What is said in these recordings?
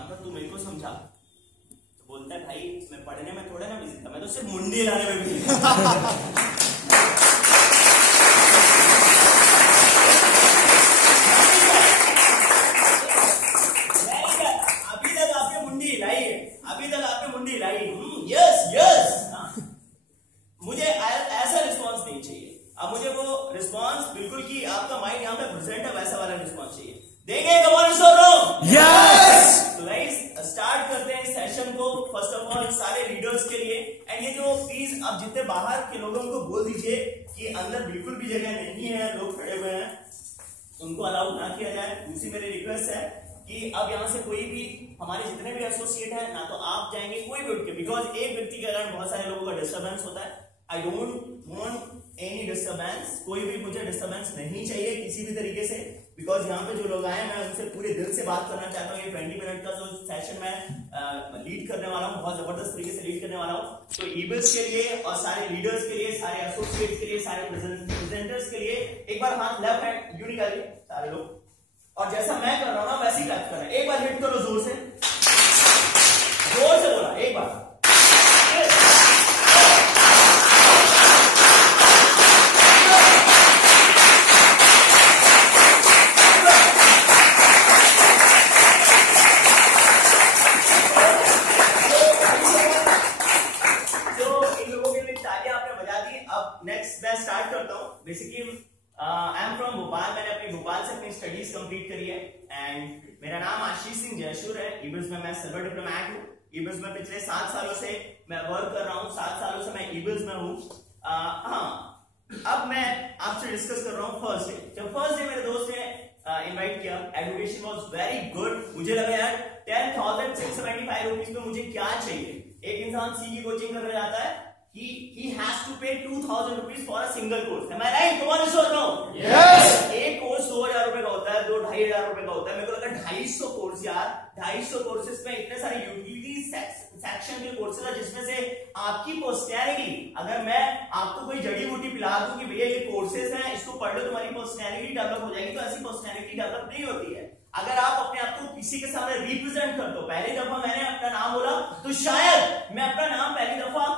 काम था, तू मेरे को समझा। तो बोलता है भाई मैं पढ़ने में थोड़ा ना बिजी था, मैं तो सिर्फ मुंडी लाने में बिजी था। अभी तक आपने मुंडी हिलाई है, अभी तक आपने मुंडी हिलाई। Yes yes. मुझे ऐसा रिस्पॉन्स नहीं चाहिए। अब मुझे वो रिस्पॉन्स बिल्कुल कि आपका माइंड यहाँ पे प्रेजेंट है वैसा वाला रिस्पॉन्स चाहिए। देंगे कमाल सर? यस। तो गाइस स्टार्ट करते हैं सेशन को। फर्स्ट ऑफ ऑल सारे लीडर्स के लिए, एंड ये जो प्लीज आप जितने बाहर के लोगों को बोल दीजिए कि अंदर बिल्कुल भी जगह नहीं है, लोग खड़े हुए हैं, उनको अलाउ ना किया जाए। दूसरी मेरी रिक्वेस्ट है कि अब यहाँ से कोई भी हमारे जितने भी एसोसिएट है ना, तो आप जाएंगे कोई भी उठ के, बिकॉज एक व्यक्ति के कारण बहुत सारे लोगों का डिस्टर्बेंस होता है। I don't want any disturbance, कोई भी मुझे डिस्टर्बेंस नहीं चाहिए किसी भी तरीके से, बिकॉज यहाँ पे जो लोग आए मैं उनसे पूरे दिल से बात करना चाहता हूँ। ये 20 मिनट का जो सेशन मैं लीड करने वाला हूँ, बहुत जबरदस्त तरीके से लीड करने वाला हूँ। तो ईबल्स के लिए और सारे लीडर्स के लिए, सारे एसोसिएट्स के लिए, सारे प्रेजेंटर्स के लिए एक बार हाथ लेफ्ट हैंड यू निकालिए सारे लोग, और जैसा मैं कर रहा हूँ ना वैसे ही क्लैप करना है। एक बार हिट करो जोर से, जोर से बोला एक बार। Basically I am from Bhopal. मैंने अपनी भोपाल से अपनी स्टडीज कंप्लीट करी है, एंड मेरा नाम आशीष सिंह जयशूर है। ईबल्स में मैं सिल्वर डिप्लोमैट हूँ। ईबल्स में पिछले 7 सालों से मैं वर्क कर रहा हूँ, 7 सालों से मैं ईबल्स में हूँ। हाँ, अब मैं आपसे डिस्कस कर रहा हूँ फर्स्ट डे। जब फर्स्ट डे मेरे दोस्त ने इनवाइट किया, एजुकेशन वाज वेरी गुड। मुझे लगा यार 10,675 रुपीज में मुझे क्या चाहिए। एक इंसान सी की कोचिंग करने जाता है, he has to pay 2,000 rupees for a single course. Am I right? Come on, sir, no? Yes. एक कोर्स 2,000 रुपए का होता है, 2-2,500 रुपए का होता है। मेरे को लगा 250 कोर्स यार, 250 कोर्सेज में इतने सारे यूटिलिटी सेक्शन के कोर्सेज है जिसमें से आपकी पर्सनैलिटी, अगर मैं आपको कोई जड़ी बूटी पिला दूं कि भैया ये कोर्सेज हैं, इसको पढ़ लो, तुम्हारी पर्सनैलिटी डेवलप हो जाएगी, तो ऐसी पर्सनैलिटी डेवलप नहीं होती है। अगर आप अपने आप को किसी के सामने रिप्रेजेंट करते हो, पहली दफा मैंने अपना नाम बोला तो शायद मैं अपना नाम पहली दफा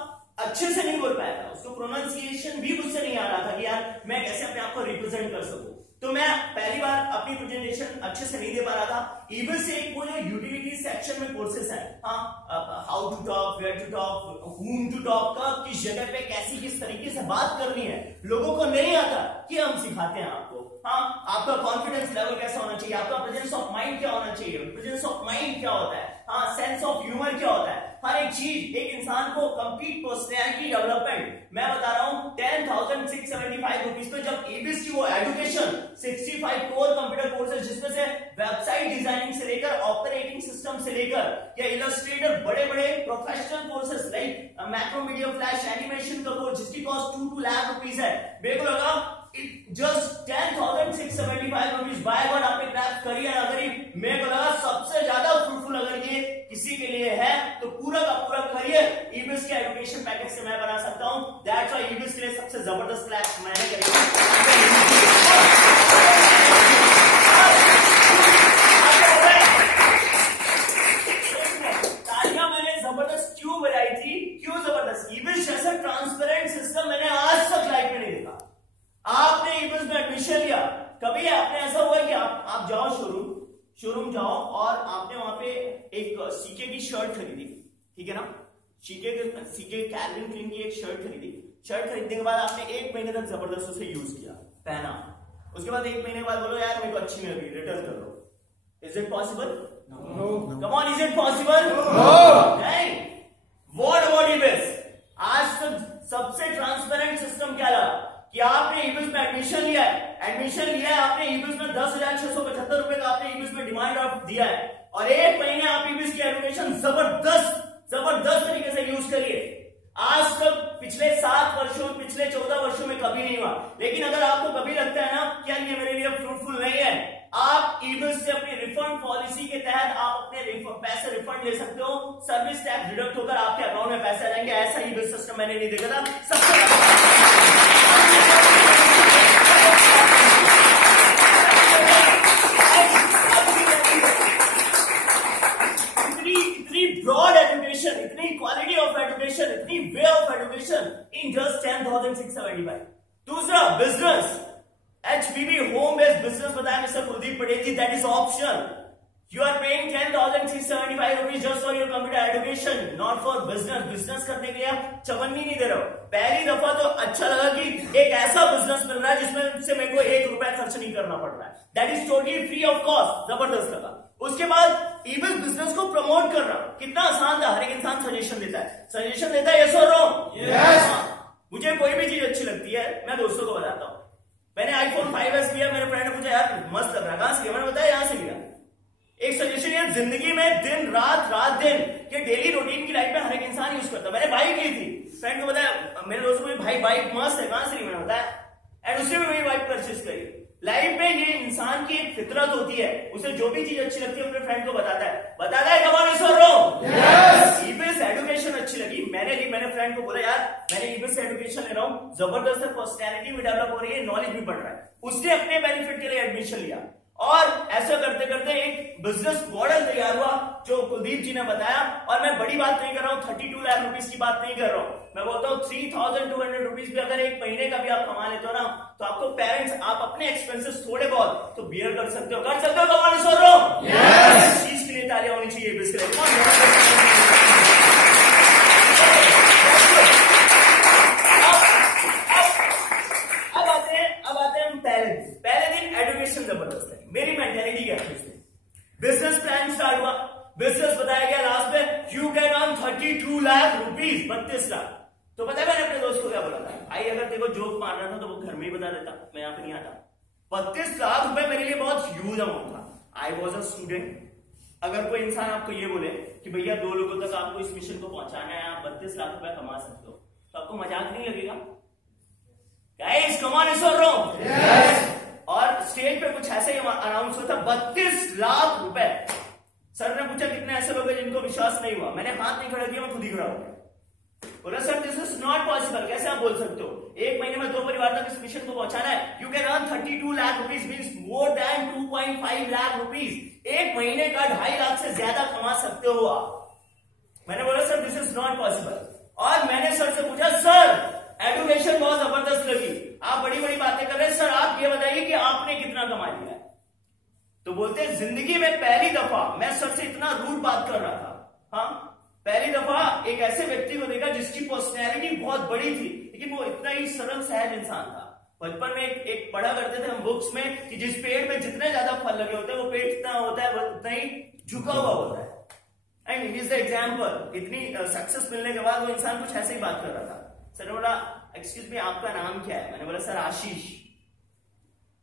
अच्छे से नहीं बोल पाया था, उसको प्रोनाउंसिएशन भी मुझसे नहीं आ रहा था कि यार मैं कैसे अपने आप को रिप्रेजेंट कर सकूं। तो मैं पहली बार अपनी प्रेजेंटेशन अच्छे से नहीं दे पा रहा था। ईबल से एक वो जो यूटिलिटी सेक्शन में कोर्सेस है, how to talk, where to talk, whom to talk, कब किस जगह पे कैसी किस तरीके से बात करनी है, लोगों को नहीं आता कि हम सिखाते हैं आपको। हाँ, आपका कॉन्फिडेंस लेवल कैसा होना चाहिए, आपका प्रेजेंस ऑफ माइंड क्या होना चाहिए, प्रेजेंस ऑफ माइंड क्या होता है, हाँ, सेंस ऑफ ह्यूमर क्या होता है, हर एक चीज एक इंसान को कंप्लीट पर्सनैलिटी डेवलपमेंट। मैं बता रहा हूं 10,675 रुपीज पे जब ईबीएस की वो एजुकेशन 65 कोर कंप्यूटर कोर्सेज, जिसमें से वेबसाइट डिजाइनिंग से लेकर ऑपरेटिंग सिस्टम से लेकर या इलस्ट्रेटर, बड़े बड़े professional courses like macro media flash animation का कोर्स जिसकी कॉस्ट 2 लाख रुपीज है। मेरे को लगा जस्ट 10,675 रुपीज। बाय गॉड आपने क्लैप करी या ना करी, मेरे को लगा सबसे ज्यादा फ्रूटफुल अगर ये किसी के लिए है तो पूरा का पूरा करियर ईबीएस के एजुकेशन पैकेज से मैं बना सकता हूं। दैट्स व्हाई ईबीएस के लिए सबसे जबरदस्त क्लैप मैंने करी। तालियां मैंने जबरदस्त क्यों बजाई थी, क्यों जबरदस्त? ईबीएस जैसा ट्रांसपेरेंट सिस्टम मैंने आज तक लाइफ में नहीं देखा। आपने ईबीएस में एडमिशन लिया, कभी आपने ऐसा हुआ कि आप जाओ शोरूम जाओ और आपने वहां पे एक सीके की शर्ट खरीदी, ठीक है ना, सीके कैल्विन क्लीन की एक शर्ट खरीदी। शर्ट खरीदने के बाद आपने 1 महीने तक जबरदस्त उसे यूज किया, पहना, उसके बाद 1 महीने के बाद बोलो यार मेरे को अच्छी नहीं लगी, रिटर्न कर दो। Is it possible? No. Come on, is it possible? No. नहीं। What about EBS? आज तक सबसे ट्रांसपेरेंट सिस्टम क्या लगा कि आपने ईबीएस में एडमिशन लिया है, आपने ईबीएस में 10,675 रुपए का आपने ईबीएस में डिमांड ड्राफ्ट दिया है, और 1 महीने आप ईबीएस की एजुकेशन जबरदस्त तरीके से यूज करिए। आज तक पिछले 7 वर्षों, पिछले 14 वर्षों में कभी नहीं हुआ। लेकिन अगर आपको कभी लगता है ना क्या ये मेरे लिए फ्रूटफुल नहीं है, आप ईबीएस से अपनी रिफंड पॉलिसी के तहत आप अपने पैसे रिफंड ले सकते हो। सर्विस टैक्स डिडक्ट होकर आपके अकाउंट में पैसे आ जाएंगे। ऐसा ईबीएस सिस्टम मैंने नहीं देखा था। 10,675। दूसरा business, HBB home based business बताया mister Kuldeep Patel ji, that is optional. You are paying 10,675 rupees just for your computer education, not for business. Business करने के लिए आप चवन्नी नहीं दे रहे हो। पहली दफा तो अच्छा लगा कि एक ऐसा बिजनेस मिल रहा है जिसमें से मेरे को 1 रुपया खर्च नहीं करना पड़ रहा है। That is totally free of cost, जबरदस्त लगा। उसके बाद ईबिस बिजनेस को प्रमोट करना कितना आसान था। हर एक इंसान सजेशन देता है, यस और रॉन्ग? यस। मुझे कोई भी चीज अच्छी लगती है मैं दोस्तों को बताता हूँ। मैंने iPhone 5s लिया, मेरे फ्रेंड ने पूछा यार मस्त लग रहा है, कहां से लिया? मैंने बताया यहां से लिया। एक सजेशन है, जिंदगी में दिन रात दिन के डेली रूटीन की लाइफ में हर एक इंसान यूज करता है। मैंने बाइक ली थी, फ्रेंड को बताया, मेरे दोस्तों को भाई बाइक मस्त है, कहां से ली? मैंने बताया, एंड उसने भी वही बाइक परचेज करी। लाइफ में ये इंसान की एक फितरत होती है, उसे जो भी चीज अच्छी लगती है अपने फ्रेंड को बताता है कमान इस और ईबिस एजुकेशन अच्छी लगी, मैंने ली। मैंने फ्रेंड को बोला यार मैंने ईबिस एजुकेशन ले रहा हूँ, जबरदस्त है, पर्सनैलिटी भी डेवलप हो रही है, नॉलेज भी बढ़ रहा है। उसने अपने बेनिफिट के लिए एडमिशन लिया और ऐसा करते करते एक बिजनेस मॉडल तैयार हुआ जो कुलदीप जी ने बताया। और मैं बड़ी बात नहीं कर रहा हूं, 32 लाख रुपीस की बात नहीं कर रहा हूं, मैं बोलता हूं 3,200 रुपीज भी अगर एक महीने का भी आप कमा लेते हो ना, तो आपको पेरेंट्स आप अपने एक्सपेंसेस थोड़े बहुत तो बियर कर सकते हो कमाने सो रहा हूं। इस चीज के लिए तालियां होनी चाहिए। अब आते हैं हम पहले दिन एजुकेशन जबरदस्त है। मेरी मेंटेलिटी क्या है? बिजनेस प्लान स्टार्ट हुआ, बिजनेस बताया गया, लास्ट में you can earn 32 lakh rupees, 32 lakh. तो पता है मैंने अपने दोस्त को क्या बोला था? भाई अगर तेरे को जोक मारना था तो वो घर में ही बता देता, मैं यहाँ पे नहीं आता। 32 लाख रुपए मेरे लिए बहुत ह्यूज अमाउंट था। I was a student. अगर कोई इंसान आपको ये बोले कि भैया 2 लोगों तक आपको इस मिशन को पहुंचाना है, आप 32 लाख रुपए कमा सकते हो, तो आपको मजाक नहीं लगेगा? Guys come on, is wrong? Yes. और स्टेज पे कुछ ऐसे ही अनाउंस हुआ था, 32 लाख रुपए। सर ने पूछा कितने ऐसे लोग हैं जिनको विश्वास नहीं हुआ? मैंने हाथ नहीं खड़ा किया, मैं खुद ही खड़ा हो गया। बोला sir this is not possible, कैसे आप बोल सकते हो? एक महीने में 2 परिवार तक इस मिशन को पहुंचाना है। You can earn 32 lakh rupees means more than 2.5 lakh rupees. एक महीने का 2.5 लाख से ज्यादा कमा सकते हो आप। मैंने बोला sir this is not possible. और मैंने सर से पूछा सर एडुकेशन बहुत जबरदस्त लगी, आप बड़ी बड़ी बातें कर रहे हैं, सर आप ये बताइए कि आपने कितना कमा लिया है? तो बोलते हैं जिंदगी में पहली दफा मैं सर से इतना रूड बात कर रहा था। हाँ, पहली दफा एक ऐसे व्यक्ति को देखा जिसकी पर्सनैलिटी बहुत बड़ी थी, लेकिन वो इतना ही सरल सहज इंसान था। बचपन में एक पढ़ा करते थे हम बुक्स में कि जिस पेड़ में जितने ज्यादा फल लगे होते हैं वो पेड़ जितना होता है उतना ही झुका हुआ होता है। एंड हिज द एग्जाम्पल, इतनी सक्सेस मिलने के बाद वो इंसान कुछ ऐसे ही बात कर रहा था। सर ने बोला एक्सक्यूज मी आपका नाम क्या है? मैंने बोला सर आशीष।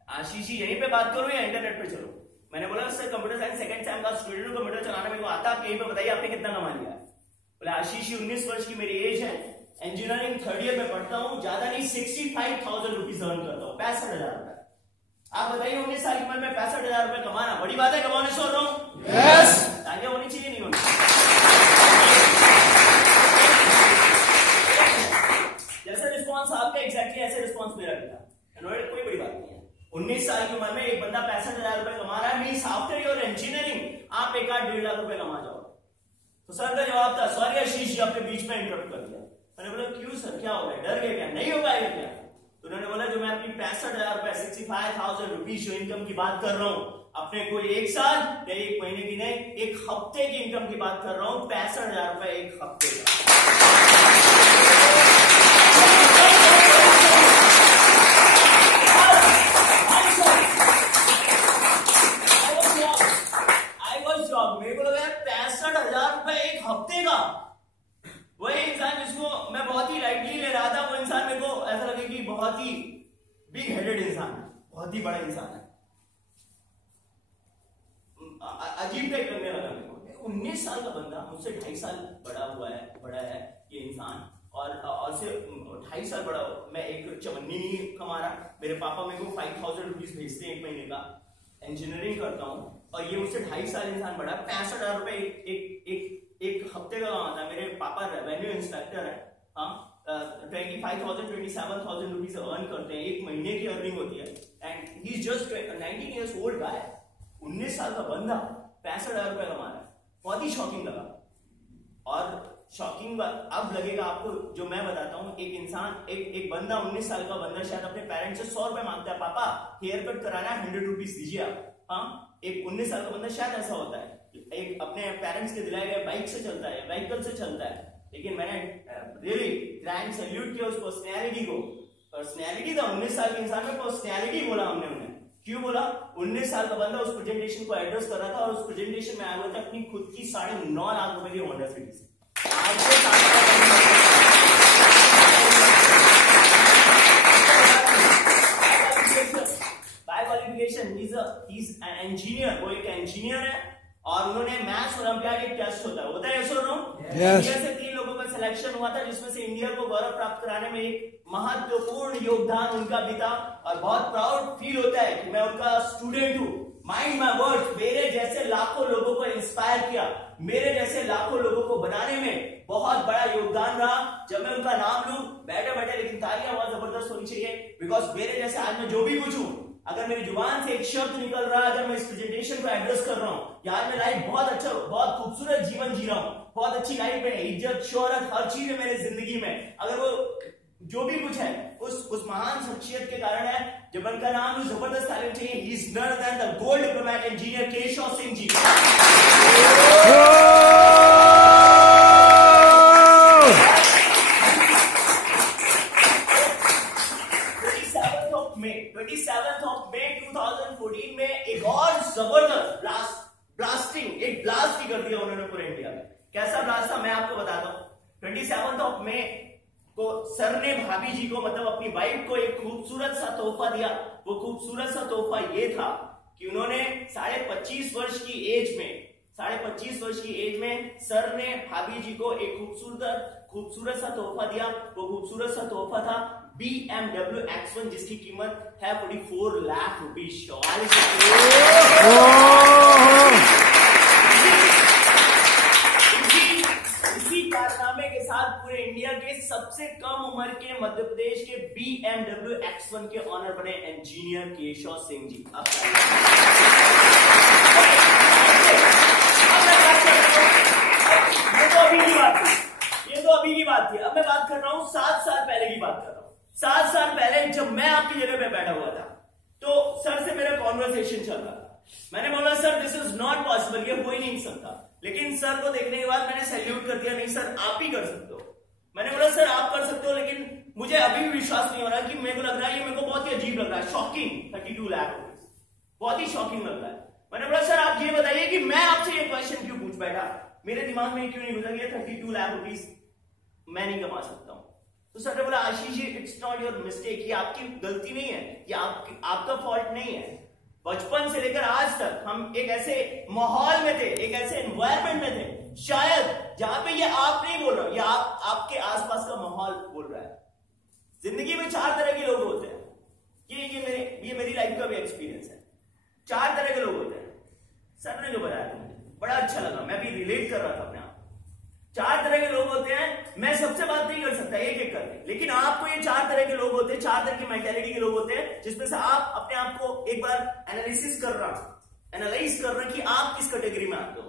आशीष जी यहीं पे बात करो या इंटरनेट पे चलो? मैंने बोला sir computer science second same का स्टूडेंट हूं, कंप्यूटर चलाना मेरे को आता, आप यहीं पे बताइए आपने कितना कमा लिया? बोला आशीष जी 19 वर्ष की मेरी एज है, इंजीनियरिंग 3rd ईयर में पढ़ता हूँ, ज्यादा नहीं 65,000 रुपीज अर्न करता हूँ, 65,000 रुपए। आप बताइए 19 साल की उम्र में 65,000 रुपए कमाना बड़ी बात है? कमाने से हो रहा हूँ? यस। तालियां होनी चाहिए नहीं होनी? जैसे रिस्पॉन्स आपका एग्जैक्टली ऐसे रिस्पॉन्स मेरा भी था। कोई बड़ी बात नहीं है। 19 साल की उम्र में एक बंदा 65,000 रुपए कमा रहा है, मींस आफ्टर योर इंजीनियरिंग आप 1.5 लाख रुपए कमा जाओ। तो सर का जवाब था सॉरी आशीष जी आपने बीच में इंटरप्ट कर दिया। मैंने बोला क्यों सर, क्या हो गया? डर गए क्या? नहीं हो पाएगा क्या? तो उन्होंने बोला जो मैं अपनी 65,000 रुपए 65,000 रुपीज जो इनकम की बात कर रहा हूँ, अपने कोई 1 साल या 1 महीने की नहीं, 1 हफ्ते की इनकम की बात कर रहा हूँ। 65,000 रुपए 1 हफ्ते का। मेरे को लगा 65,000 रुपए 1 हफ्ते का। वही इंसान जिसको मैं बहुत ही लाइटली ले रहा था, वो इंसान मेरे को ऐसा लगे कि बहुत ही बिग हेडेड इंसान है, बहुत ही बड़ा इंसान है। अजीब टाइप लगने लगा मेरे को। 19 साल का बंदा मुझसे 2.5 साल बड़ा है ये इंसान, और से 2.5 साल बड़ा मैं एक चवन्नी नहीं कमा रहा। मेरे पापा मेरे को 5,000 रुपीज भेजते हैं 1 महीने का, इंजीनियरिंग करता हूँ, और ये मुझसे 2.5 साल इंसान बड़ा। 65,000 रुपए एक हफ्ते का कमाता है। मेरे पापा रेवेन्यू इंस्पेक्टर है। हाँ, 25,000 27,000 रुपीज अर्न करते हैं, 1 महीने की अर्निंग होती है। And he is just 19 years old guy, 19 साल का बंदा 65,000 रुपए कमा रहा है। बहुत ही शॉकिंग लगा। और शॉकिंग बोलूंगा अब लगेगा आपको जो मैं बताता हूँ। एक इंसान एक बंदा 19 साल का बंदा शायद अपने पेरेंट्स से 100 रुपए मांगता है, पापा हेयर कट कराना है 100 रुपीज दीजिए आप। हाँ, एक 19 साल का बंदा शायद ऐसा होता है, एक अपने पेरेंट्स के दिलाए गए बाइक से चलता है, व्हीकल से चलता है। लेकिन मैंने रियली ग्रैंड सैल्यूट किया उस पर्सनैलिटी को। पर्सनैलिटी था 19 साल के इंसान में, पर्सनैलिटी बोला हमने उन्हें। क्यों बोला? 19 साल का बंदा उस प्रेजेंटेशन को एड्रेस कर रहा था और उस प्रेजेंटेशन में आया हुआ था अपनी खुद की 9.5 लाख रुपए की होंडा सिटी से। आज से by qualification he is an engineer, वो एक इंजीनियर है और उन्होंने मैथ्स ओलंपियाड एक टेस्ट होता है यस और नो? इंडिया से 3 लोगों का सिलेक्शन हुआ था जिसमें से इंडिया को गौरव प्राप्त कराने में एक महत्वपूर्ण योगदान उनका भी था और बहुत प्राउड फील होता है कि मैं उनका स्टूडेंट हूं। माइंड माय वर्ड्स, मेरे जैसे लाखों लोगों को इंस्पायर किया, मेरे जैसे लाखों लोगों को बनाने में बहुत बड़ा योगदान रहा। जब मैं उनका नाम लूं बैठे बैठे, लेकिन तालियां बहुत जबरदस्त होनी चाहिए, बिकॉज मेरे जैसे आज मैं जो भी पूछूं, अगर मेरी जुबान से एक शब्द निकल रहा है, अगर मैं इस प्रेजेंटेशन को एड्रेस कर रहा हूं, यार मैं लाइफ बहुत अच्छा, बहुत खूबसूरत जीवन जी रहा हूं, बहुत अच्छी लाइफ है, इज्जत शोहरत हर चीज है मेरे जिंदगी में, अगर वो जो भी कुछ है उस महान शख्सियत के कारण है। जब उनका नाम जबरदस्त तारीफ चाहिए, he is none than the gold diplomat engineer Keshav Singh ji. एक और जबरदस्त ब्लास्टिंग, एक ब्लास्ट ही कर दिया उन्होंने पूरे इंडिया में। कैसा ब्लास्ट था मैं आपको बताता हूं। 27 मई को सर ने भाभी जी को, मतलब अपनी वाइफ को, एक खूबसूरत सा तोहफा दिया। वो खूबसूरत सा तोहफा ये था कि उन्होंने 25.5 वर्ष की एज में सर ने भाभी जी को एक खूबसूरत सा तोहफा दिया। वो खूबसूरत सा तोहफा था BMW X1 जिसकी कीमत है 44 लाख रुपीज। इसी कारनामे के साथ पूरे इंडिया के सबसे कम उम्र के मध्य प्रदेश के BMW X1 के ऑनर बने इंजीनियर केशव सिंह जी। ये तो अभी की बात थी। अब मैं बात कर रहा हूं 7 साल पहले की बात कर रहा हूं। 7 साल पहले जब मैं आपकी जगह पे बैठा हुआ था तो सर से मेरा कॉन्वर्सेशन चल रहा था। मैंने बोला sir this is not possible, ये हो ही नहीं सकता। लेकिन सर को देखने के बाद मैंने सैल्यूट कर दिया, नहीं सर आप ही कर सकते हो। मैंने बोला सर आप कर सकते हो, लेकिन मुझे अभी भी विश्वास नहीं हो रहा कि मेरे को लग रहा है, ये मेरे को बहुत ही अजीब लग रहा है, शॉकिंग 32 लाख रुपीज, बहुत ही शॉकिंग लग रहा है। मैंने बोला सर आप ये बताइए कि मैं आपसे ये क्वेश्चन क्यों पूछ बैठा, मेरे दिमाग में क्यों नहीं गुजर गया 32 लाख रुपीज मैं नहीं कमा सकता हूं। तो सर ने बोला Ashish ji it's not your mistake, ये आपकी गलती नहीं है, ये आपका फॉल्ट नहीं है। बचपन से लेकर आज तक हम एक ऐसे माहौल में थे, एक ऐसे एनवायरनमेंट में थे शायद जहां पे ये आप नहीं बोल रहा, ये आपके आसपास का माहौल बोल रहा है। जिंदगी में 4 तरह के लोग होते हैं, ये मेरी लाइफ का भी एक्सपीरियंस है। 4 तरह के लोग होते हैं। सर ने जो बताया मुझे बड़ा अच्छा लगा, मैं भी रिलेट कर रहा था अपने आप। 4 तरह के लोग होते हैं, मैं सबसे बात नहीं कर सकता एक एक करके, लेकिन आपको ये 4 तरह के लोग होते हैं, 4 तरह की मेंटालिटी के लोग होते हैं, जिसमें से आप अपने आप को एक बार एनालिज कर रहा कि आप किस कैटेगरी में आते हो।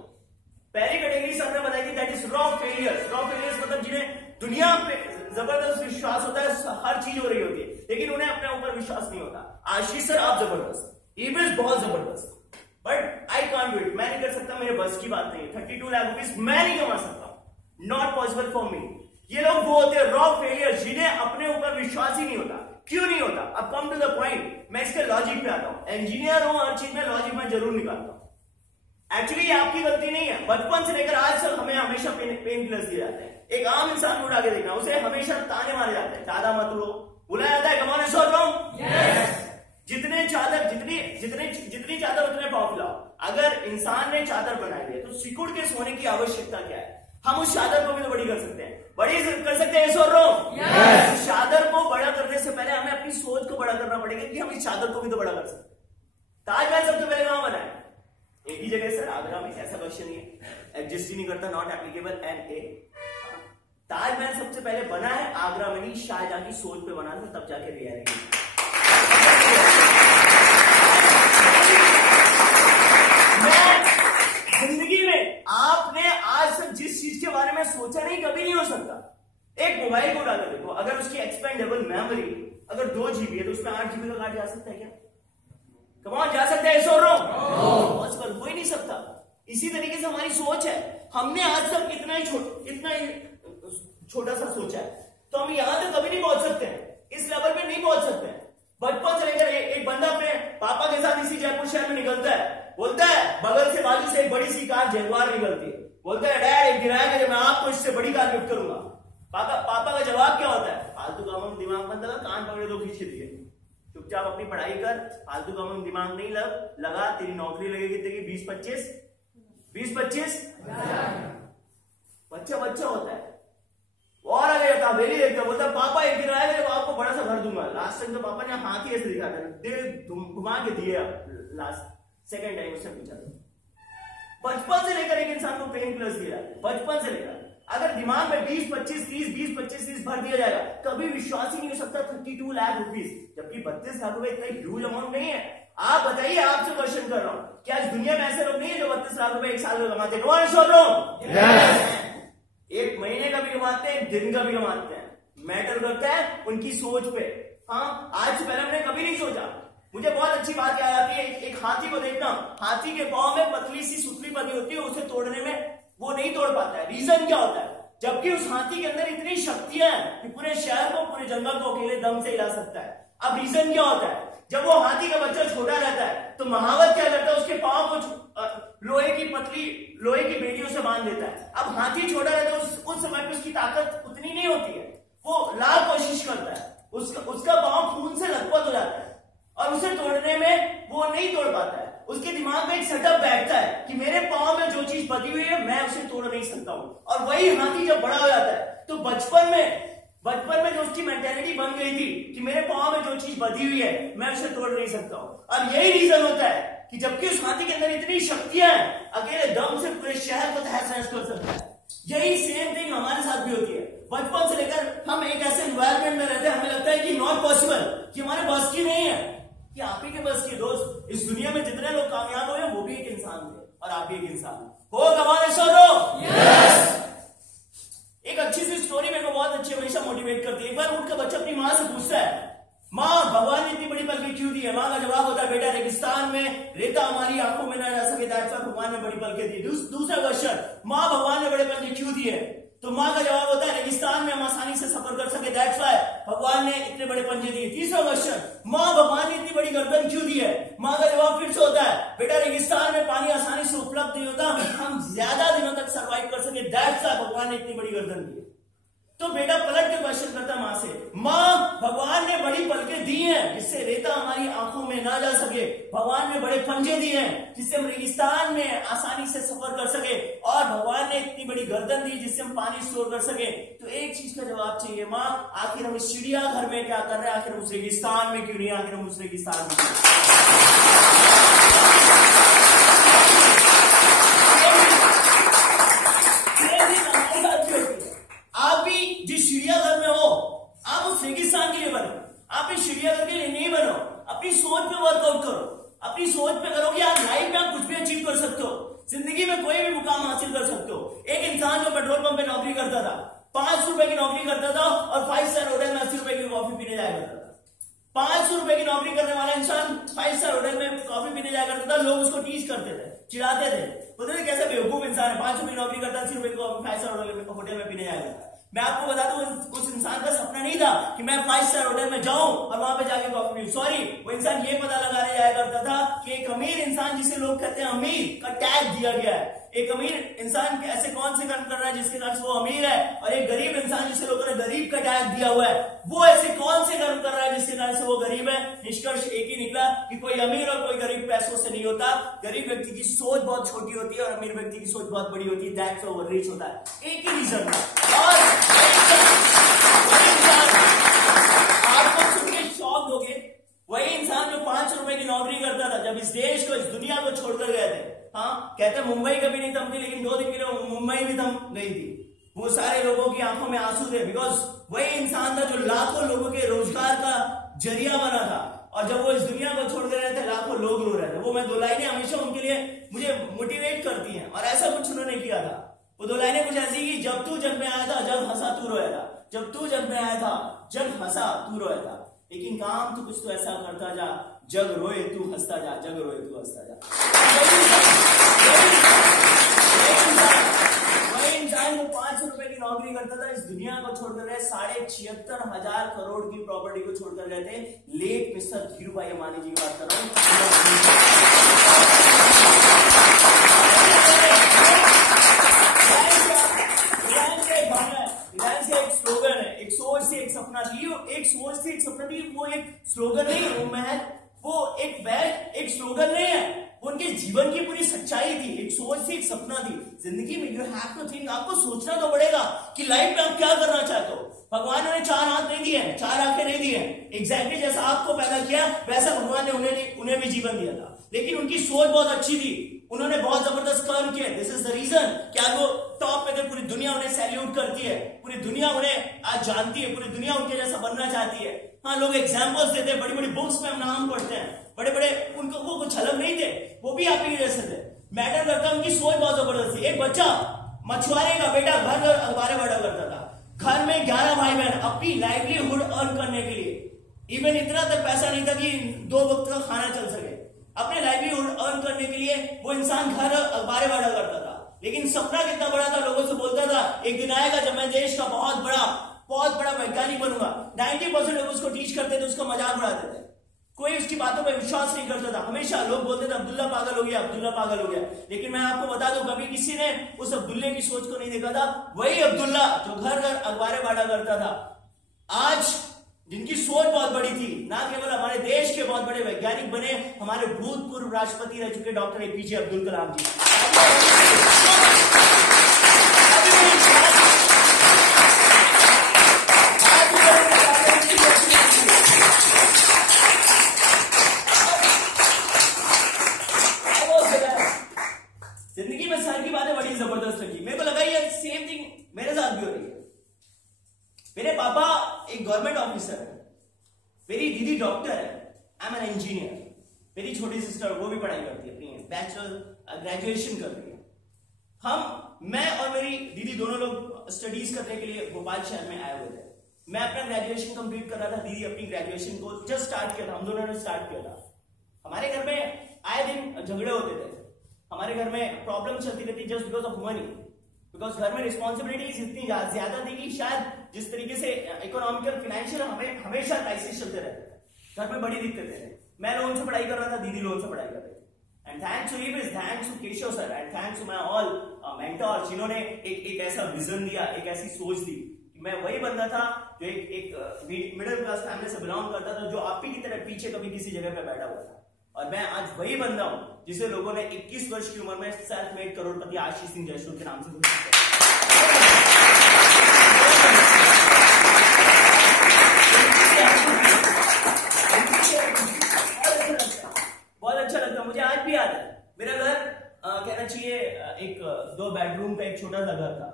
पहली कैटेगरी सर ने बताई थी, that is raw failures. Raw failures मतलब जिन्हें दुनिया पे जबरदस्त विश्वास होता है, हर चीज हो रही होती है, लेकिन उन्हें अपने ऊपर विश्वास नहीं होता। आशीष सर आप जबरदस्त, इमेज बहुत जबरदस्त, but I can't do it, मैं नहीं कर सकता, मेरे बस की बात नहीं है। 32 लाख रुपीज मैं नहीं कमा सकता, नॉट पॉसिबल फॉर मी। ये लोग वो होते हैं रॉ फेलियर, जिन्हें अपने ऊपर विश्वास ही नहीं होता। क्यों नहीं होता? अब कम टू द पॉइंट, मैं इसके लॉजिक पे आता हूं। इंजीनियर हूं, हर चीज में लॉजिक में जरूर निकालता हूं। एक्चुअली ये आपकी गलती नहीं है। बचपन से लेकर आज तक हमें हमेशा पेन किलर्स दिए जाते हैं। एक आम इंसान को उठा के देखना, उसे हमेशा ताने मारे जाते हैं, ज्यादा मत लो, बुलाया जाता है कम ऑन सो रॉन्ग, जितनी चादर उतने पाँव फैलाओ। अगर इंसान ने चादर बनाई है तो सिकुड़ के सोने की आवश्यकता क्या है? हम उस चादर को भी तो बड़ी कर सकते हैं, बड़ी कर सकते हैं सो रॉन्ग। उस चादर को बड़ा करने से पहले हमें अपनी सोच को बड़ा करना पड़ेगा कि हम इस चादर को भी तो बड़ा कर सकते हैं। ताजमहल सबसे पहले कहां बना है? एक ही जगह सर, आगरा में। ऐसा क्वेश्चन नहीं है, एग्जिस्ट ही नहीं करता, नॉट एप्लीकेबल एंड ए। ताजमहल सबसे पहले बना है आगरा में नहीं, शाहजहां की सोच पे बना था, तब जाके रियलिटी। जिंदगी में आपने आज तक जिस चीज के बारे में सोचा नहीं, कभी नहीं हो सकता। मोबाइल को उठाकर देखो, अगर उसकी एक्सपेंडेबल मेमोरी अगर 2 GB है तो उसमें 8 GB का कार्ड जा सकता है क्या? कमाल जा सकता है? पॉसिबल हो ही नहीं सकता। इसी तरीके से हमारी सोच है, हमने आज तक इतना ही छोटा सा सोचा है, तो हम यहां तक कभी नहीं पहुंच सकते हैं, इस लेवल पे नहीं पहुंच सकते हैं। बचपन से लेकर एक बंदा अपने पापा के साथ इसी जयपुर शहर में निकलता है, बोलता है बगल से बाजू से एक बड़ी सी कार जगुआर निकलती है, बोलता है डैड एक गिराया कि मैं आपको इससे बड़ी कार गिफ्ट करूंगा। पापा का जवाब क्या होता है? फालतू का मन दिमाग मत लगा, कान पकड़े तो खींच दिए, चुपचाप अपनी पढ़ाई कर, फालतू का मन दिमाग नहीं लगा, तेरी नौकरी लगेगी तेरी 20-25 बच्चा होता है। और आगे हवेली देखता, बोलता पापा एक दिन आएगा तो आपको बड़ा सा घर दूंगा। लास्ट टाइम तो पापा ने हाथी ऐसे दिखा घुमा के दिए, लास्ट सेकंड टाइम उसने पूछा। बचपन से लेकर एक इंसान को पेन प्लस दिया, बचपन से लेकर अगर दिमाग में 20-25-30 भर दिया जाएगा, कभी विश्वास ही नहीं हो सकता 32 लाख रुपीज, जबकि 32 लाख रुपए इतना ह्यूज अमाउंट नहीं है। आप बताइए, आपसे क्वेश्चन कर रहा हूं, क्या इस दुनिया में ऐसे लोग नहीं है जो 32 लाख रुपए एक साल में कमाते हैं? एक महीने का भी कमाते हैं, एक दिन का भी कमाते हैं, मैटर करता है उनकी सोच पे। हाँ, आज से पहले हमने कभी नहीं सोचा। मुझे बहुत अच्छी बात याद आती है, एक हाथी को देखना, हाथी के पांव में पतली सी सुतली बनी होती है, उसे तोड़ने में वो नहीं तोड़ पाता है। रीजन क्या होता है? जबकि उस हाथी के अंदर इतनी शक्तियां हैं कि पूरे शहर को, पूरे जंगल को अकेले दम से हिला सकता है। अब रीजन क्या होता है? जब वो हाथी का बच्चा छोटा रहता है तो महावत क्या करता है? उसके पांव को लोहे की बेड़ियों से बांध देता है। अब हाथी छोटा रहता है, उस समय पे उसकी ताकत उतनी नहीं होती है, वो लाख कोशिश करता है, उसका पांव खून से लथपथ हो जाता है और उसे तोड़ने में वो नहीं तोड़ पाता है। उसके दिमाग में एक सेटअप बैठता है कि मेरे पांव में जो चीज बधी हुई है मैं उसे तोड़ नहीं सकता हूं। और वही हाथी जब बड़ा हो जाता है तो बचपन में जो उसकी मेंटेलिटी बन गई थी कि मेरे पांव में जो चीज बधी हुई है मैं उसे तोड़ नहीं सकता हूं। और यही रीजन होता है कि जबकि उस हाथी के अंदर इतनी शक्तियां हैं, अकेले दम से पूरे शहर को तहस नहस कर सकता है। यही सेम थिंग हमारे साथ भी होती है। बचपन से लेकर हम एक ऐसे एनवायरमेंट में रहते हैं, हमें लगता है कि नॉट पॉसिबल, कि हमारे बस की नहीं है, कि आप ही के बस की। दोस्त, इस दुनिया में जितने लोग कामयाब हुए वो भी एक इंसान थे और आप भी एक इंसान हो। कमाल है। एक अच्छी सी स्टोरी मेरे को बहुत अच्छी हमेशा मोटिवेट करती है। एक बार उठकर बच्चा अपनी माँ से पूछता है, माँ भगवान ने इतनी बड़ी पलकें क्यों दी है? माँ का जवाब होता है, बेटा रेगिस्तान में रेता हमारी आंखों में ना जा सके, दैट्स व्हाई भगवान ने बड़ी पलकें दी। दूसरा क्वेश्चन, माँ भगवान ने बड़े पलके क्यों दिए? तो माँ का जवाब होता है, रेगिस्तान में हम आसानी से सफर कर सके, दैट्स व्हाई भगवान ने इतने बड़े पंजे दिए। तीसरा क्वेश्चन, माँ भगवान ने इतनी बड़ी गर्दन क्यों दी है? माँ का जवाब फिर से होता है, बेटा रेगिस्तान में पानी आसानी से उपलब्ध नहीं होता, हम ज्यादा दिनों तक सर्वाइव कर सके, दैट्स व्हाई भगवान ने इतनी बड़ी गर्दन दी है। तो बेटा पलट के क्वेश्चन करता मां से, मां भगवान ने बड़ी पलकें दी हैं जिससे रेता हमारी आंखों में ना जा सके, भगवान ने बड़े पंजे दिए हैं जिससे हम रेगिस्तान में आसानी से सफर कर सके, और भगवान ने इतनी बड़ी गर्दन दी जिससे हम पानी स्टोर कर सके। तो एक चीज का जवाब चाहिए मां, आखिर हम इस चिड़ियाघर में क्या कर रहे हैं? आखिर हम उस रेगिस्तान में क्यों नहीं? आखिर हम उस रेगिस्तान में आप भी जिस चिड़ियाघर में हो, आप उस रेगिस्तान के लिए बनो, आप इस चिड़ियाघर के लिए नहीं बनो। अपनी सोच पे वर्कआउट करो, अपनी सोच पे करो कि आप लाइफ में आप कुछ भी अचीव कर सकते हो, जिंदगी में कोई भी मुकाम हासिल कर सकते हो। एक इंसान जो पेट्रोल पंप पे नौकरी करता था, 500 रुपए की नौकरी करता था और 5 स्टार होटल में 80 रुपए की कॉफी पीने जाया करता था। 500 रुपए की नौकरी करने वाला इंसान 5 स्टार होटल में कॉफी पीने जाया करता था। लोग उसको टीज करते थे, चिढ़ाते थे, बोलते थे कैसे बेवकूफ इंसान है, 500 रुपए की नौकरी करता है, 80 रुपए की 5 स्टार होटल में पीने जाया करता। मैं आपको बता दूं, उस इंसान का सपना नहीं था कि मैं 5 स्टार होटल में जाऊं और वहां पे जाके कॉफी पीऊं। सॉरी, वो इंसान ये पता लगाने जाया करता था कि एक अमीर इंसान जिसे लोग कहते हैं अमीर का टैग दिया गया है, एक अमीर इंसान ऐसे कौन से कर्म कर रहा है जिसके कारण से वो अमीर है, और एक गरीब इंसान जिसे लोगों ने गरीब का टैग दिया हुआ है, वो ऐसे कौन से कर्म कर रहा है जिसके कारण से वो गरीब है। निष्कर्ष एक ही निकला कि कोई अमीर और कोई गरीब पैसों से नहीं होता। गरीब व्यक्ति की सोच बहुत छोटी होती है और अमीर व्यक्ति की सोच बहुत बड़ी होती है, दैट्स व्हाई वो रिच होता है। एक ही रीजन था। और आपको सुन के शॉक होगे, वही इंसान जो 500 रुपए की नौकरी करता था, जब इस देश को, इस दुनिया को छोड़कर गए थे, हाँ कहते मुंबई कभी नहीं थमती, लेकिन 2 दिन के लिए मुंबई भी थम गई थी। वो सारे लोगों की आंखों में आंसू थे, बिकॉज वही इंसान था जो लाखों लोगों के रोजगार का जरिया बना था, और जब वो इस दुनिया को छोड़ रहे थे लाखों लोग रो रहे थे। वो मैं 2 लाइनें हमेशा उनके लिए मुझे मोटिवेट करती हैं, और ऐसा कुछ उन्होंने किया था। वो 2 लाइनें कुछ ऐसी कि जब तू जग में आया था, जब हंसा तू रोया था। जब तू जग में आया था, जग हंसा तू रोया था, लेकिन काम तू कुछ तो ऐसा करता जा, जग रोए तू हंसता जा, जग रोए तू हंसता जा। वही इंसान वो 500 रुपए की नौकरी करता था, इस दुनिया को छोड़कर गए, 76,500 करोड़ की प्रॉपर्टी को छोड़कर गए थे। लेट मिस्टर धीरू भाई अंबानी जी की बात कर रहा हूँ। एक सपना थी, एक सोच थी, एक सपना थी, वो एक स्लोगन नहीं, वो एक बैग, एक स्लोगन नहीं है, वो उनके जीवन की पूरी सच्चाई थी। एक सोच थी, एक सपना थी। जिंदगी में यू हैव टू थिंक, आपको सोचना तो पड़ेगा कि लाइफ में आप क्या करना चाहते हो। भगवान ने 4 हाथ नहीं दिए, 4 आंखें नहीं दी है। एग्जैक्टली जैसा आपको पैदा किया वैसा भगवान ने उन्हें भी जीवन दिया था, लेकिन उनकी सोच बहुत अच्छी थी, उन्होंने बहुत जबरदस्त कर्म किया। दिस इज द रीजन कि आज वो टॉप पे थे, पूरी दुनिया उन्हें सैल्यूट करती है, पूरी दुनिया उन्हें आज जानती है, पूरी दुनिया उनके जैसा बनना चाहती है। हाँ, लोग एग्जाम्पल्स देते हैं, बड़ी बड़ी बुक्स में हम नाम पढ़ते हैं, बड़े बड़े, उनको वो कुछ अलग नहीं थे, वो भी आप ही जैसे थे। मैटर करता है उनकी सोच बहुत जबरदस्त थी। एक बच्चा मछुआरे का बेटा घर घर अखबारें बड़ा करता था, घर में 11 भाई बहन, अपनी लाइवलीहुड अर्न करने के लिए, इवन इतना तक पैसा नहीं था कि 2 वक्त का खाना चल सके, अपने लाइवलीहुड अर्न करने के लिए वो इंसान घर अखबारें बड़ा करता था। लेकिन सपना कितना बड़ा था, लोगों से बोलता था एक दिन आएगा जब मैं देश का बहुत बड़ा वैज्ञानिक बनूंगा। 90% लोग उसको टीच करते थे, उसका मजाक उड़ाते थे, कोई उसकी बातों पर विश्वास नहीं करता था। हमेशा लोग बोलते थे अब्दुल्ला पागल हो गया, अब्दुल्ला पागल हो गया। लेकिन मैं आपको बता दूं, कभी किसी ने उस अब्दुल्ले की सोच को नहीं देखा था। वही अब्दुल्ला जो घर घर अखबारें बांटा करता था, आज जिनकी सोच बहुत बड़ी थी, ना केवल हमारे देश के बहुत बड़े वैज्ञानिक बने, हमारे भूतपूर्व राष्ट्रपति रह चुके डॉक्टर एपीजे अब्दुल कलाम जी। जिंदगी में सर की बातें बड़ी जबरदस्त लगी, मेरे को लगा ये सेम थिंग मेरे साथ भी हो रही है। मेरे पापा एक गवर्नमेंट ऑफिसर है, मेरी दीदी डॉक्टर है, आई एम एन इंजीनियर। मेरी छोटी सिस्टर वो भी पढ़ाई करती है, अपनी बैचलर ग्रेजुएशन कर रही है। मैं और मेरी दीदी दोनों लोग स्टडीज करने के लिए भोपाल शहर में आए हुए थे। मैं अपना ग्रेजुएशन कंप्लीट कर रहा था, दीदी अपनी ग्रेजुएशन को जस्ट स्टार्ट किया था, हम दोनों ने स्टार्ट किया था। हमारे घर में आए दिन झगड़े होते थे, हमारे घर में प्रॉब्लम चलती रहती just because of money, because घर में रिस्पॉन्सिबिलिटीज इतनी ज्यादा थी कि शायद जिस तरीके से इकोनॉमिकल फाइनेंशियल हमेशा क्राइसिस चलते रहते थे, घर में बड़ी दिक्कतें थे। मैं लोन से पढ़ाई कर रहा था, दीदी लोन से पढ़ाई कर रही थी। And thanks to EBS, thanks to Keshav sir, and thanks to my all mentor, जिन्होंने एक ऐसा विजन दिया, एक ऐसी सोच दी कि मैं वही बंदा था जो एक मिडिल क्लास फैमिली से बिलोंग करता था, जो आप ही की तरह पीछे कभी किसी जगह पे बैठा हुआ था। और मैं आज वही बंदा हूं जिसे लोगों ने 21 वर्ष की उम्र में सेल्फ मेड करोड़पति आशीष सिंह जयसूर के नाम से बहुत अच्छा लगता। मुझे आज भी याद है, मेरा घर कहना चाहिए एक 2 बेडरूम का एक छोटा सा घर था।